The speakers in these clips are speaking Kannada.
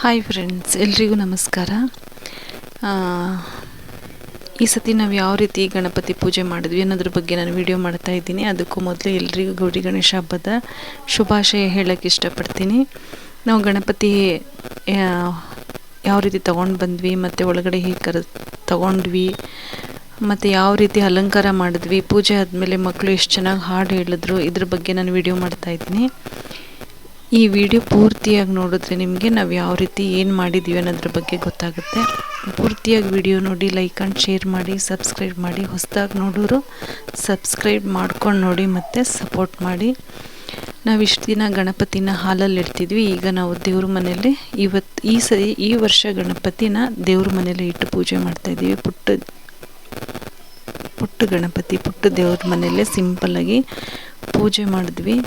ಹಾಯ್ ಫ್ರೆಂಡ್ಸ್, ಎಲ್ರಿಗೂ ನಮಸ್ಕಾರ. ಈ ಸತಿ ನಾವು ಯಾವ ರೀತಿ ಗಣಪತಿ ಪೂಜೆ ಮಾಡಿದ್ವಿ ಅನ್ನೋದ್ರ ಬಗ್ಗೆ ನಾನು ವಿಡಿಯೋ ಮಾಡ್ತಾ ಇದ್ದೀನಿ. ಅದಕ್ಕೂ ಮೊದಲು ಎಲ್ರಿಗೂ ಗೌರಿ ಗಣೇಶ ಹಬ್ಬದ ಶುಭಾಶಯ ಹೇಳೋಕ್ಕೆ ಇಷ್ಟಪಡ್ತೀನಿ. ನಾವು ಗಣಪತಿ ಯಾವ ರೀತಿ ತೊಗೊಂಡು ಬಂದ್ವಿ ಮತ್ತು ಒಳಗಡೆ ಹೇಗೆ ತೊಗೊಂಡ್ವಿ ಮತ್ತು ಯಾವ ರೀತಿ ಅಲಂಕಾರ ಮಾಡಿದ್ವಿ, ಪೂಜೆ ಆದಮೇಲೆ ಮಕ್ಕಳು ಎಷ್ಟು ಚೆನ್ನಾಗಿ ಹಾಡು ಹೇಳಿದ್ರು, ಇದ್ರ ಬಗ್ಗೆ ನಾನು ವಿಡಿಯೋ ಮಾಡ್ತಾಯಿದ್ದೀನಿ. ಈ ವಿಡಿಯೋ ಪೂರ್ತಿಯಾಗಿ ನೋಡಿದ್ರೆ ನಿಮಗೆ ನಾವು ಯಾವ ರೀತಿ ಏನು ಮಾಡಿದ್ದೀವಿ ಅನ್ನೋದ್ರ ಬಗ್ಗೆ ಗೊತ್ತಾಗುತ್ತೆ. ಪೂರ್ತಿಯಾಗಿ ವಿಡಿಯೋ ನೋಡಿ, ಲೈಕ್ ಆ್ಯಂಡ್ ಶೇರ್ ಮಾಡಿ, ಸಬ್ಸ್ಕ್ರೈಬ್ ಮಾಡಿ. ಹೊಸದಾಗಿ ನೋಡೋರು ಸಬ್ಸ್ಕ್ರೈಬ್ ಮಾಡ್ಕೊಂಡು ನೋಡಿ ಮತ್ತು ಸಪೋರ್ಟ್ ಮಾಡಿ. ನಾವು ಇಷ್ಟು ದಿನ ಗಣಪತಿನ ಹಾಲಲ್ಲಿ ಇಡ್ತಿದ್ವಿ. ಈಗ ನಾವು ದೇವ್ರ ಮನೆಯಲ್ಲಿ ಈ ವರ್ಷ ಗಣಪತಿನ ದೇವ್ರ ಮನೆಯಲ್ಲಿ ಇಟ್ಟು ಪೂಜೆ ಮಾಡ್ತಾಯಿದ್ದೀವಿ. ಪುಟ್ಟ ಗಣಪತಿ ಪುಟ್ಟ ದೇವ್ರ ಮನೆಯಲ್ಲೇ ಸಿಂಪಲ್ಲಾಗಿ ಪೂಜೆ ಮಾಡಿದ್ವಿ.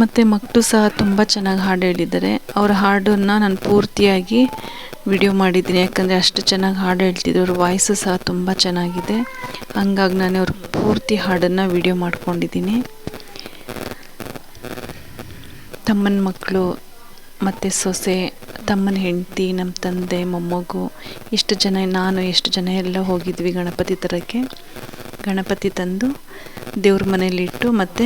ಮತ್ತು ಮಕ್ಕಳು ಸಹ ತುಂಬ ಚೆನ್ನಾಗಿ ಹಾಡು ಹೇಳಿದ್ದಾರೆ. ಅವರ ಹಾಡನ್ನು ನಾನು ಪೂರ್ತಿಯಾಗಿ ವಿಡಿಯೋ ಮಾಡಿದ್ದೀನಿ, ಯಾಕಂದರೆ ಅಷ್ಟು ಚೆನ್ನಾಗಿ ಹಾಡು ಹೇಳ್ತಿದ್ರು. ಅವ್ರ ವಾಯ್ಸು ಸಹ ತುಂಬ ಚೆನ್ನಾಗಿದೆ. ಹಂಗಾಗಿ ನಾನು ಅವ್ರ ಪೂರ್ತಿ ಹಾಡನ್ನು ವಿಡಿಯೋ ಮಾಡ್ಕೊಂಡಿದ್ದೀನಿ. ತಮ್ಮನ ಮಕ್ಕಳು ಮತ್ತು ಸೊಸೆ, ತಮ್ಮನ ಹೆಂಡತಿ, ನಮ್ಮ ತಂದೆ, ಮೊಮ್ಮಗು, ಎಷ್ಟು ಜನ ಎಲ್ಲ ಹೋಗಿದ್ವಿ ಗಣಪತಿ ತರೋಕ್ಕೆ. ಗಣಪತಿ ತಂದು ದೇವ್ರ ಮನೇಲಿ ಇಟ್ಟು ಮತ್ತು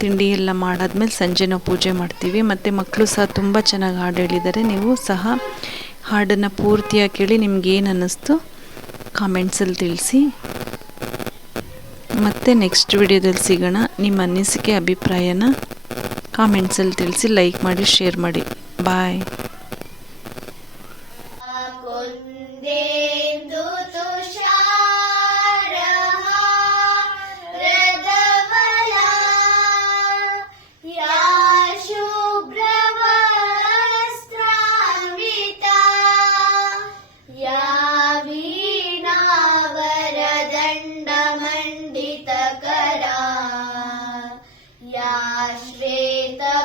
ತಿಂಡಿ ಎಲ್ಲ ಮಾಡಾದ್ಮೇಲೆ ಸಂಜೆ ನಾವು ಪೂಜೆ ಮಾಡ್ತೀವಿ. ಮತ್ತು ಮಕ್ಕಳು ಸಹ ತುಂಬ ಚೆನ್ನಾಗಿ ಹಾಡು ಹೇಳಿದ್ದಾರೆ. ನೀವು ಸಹ ಹಾಡನ್ನು ಪೂರ್ತಿಯಾಗಿ ಕೇಳಿ ನಿಮ್ಗೇನು ಅನ್ನಿಸ್ತು ಕಾಮೆಂಟ್ಸಲ್ಲಿ ತಿಳಿಸಿ. ಮತ್ತು ನೆಕ್ಸ್ಟ್ ವಿಡಿಯೋದಲ್ಲಿ ಸಿಗೋಣ. ನಿಮ್ಮ ಅನಿಸಿಕೆ ಅಭಿಪ್ರಾಯನ ಕಾಮೆಂಟ್ಸಲ್ಲಿ ತಿಳಿಸಿ, ಲೈಕ್ ಮಾಡಿ, ಶೇರ್ ಮಾಡಿ. ಬಾಯ್. श्वेतपद्मासना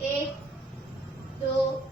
1 2